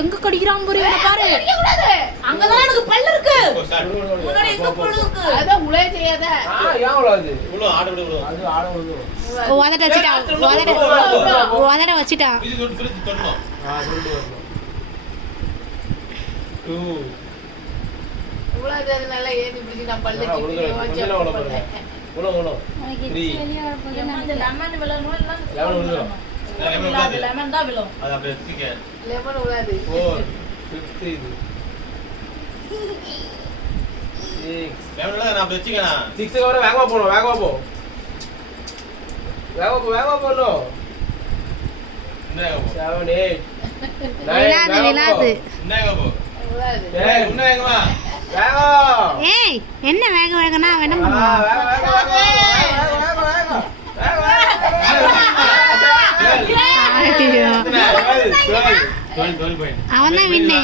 எங்க கடிக்கிறான் பாரு அங்கதான் எனக்கு பல்லு இருக்கு முன்னாடி எங்க பல்லு இருக்கு அதான் உளே செய்யாத ஏன் உளாது உள்ள ஆட விடு அது ஆட விடு உதட வச்சிட்டா உதட வச்சிட்டா இது ஃப்ரிட்ஜ் பண்ணனும் சொல்லிட்டு வரணும் 2 உளாது அது நல்லா ஏத்தி பிடிச்சி நான் பல்லு சிக்கி உள்ள 3 இந்த லெமன் விலணும் இல்ல லெமன் தான் விலும் அது அப்படியே வச்சுக்க லெமன் உளாது 4 5th இது 6 லெமன்ல நான் அப்படியே வச்சுக்கனா 6 வரை வேகமா போணும் வேகமா போணும் என்னங்க 7 8 விலாது என்னங்க போ உளாது ஏய் என்னங்கமா வேகம் ஏய் என்ன வேகனா வேணா அவன் தான் வின்னு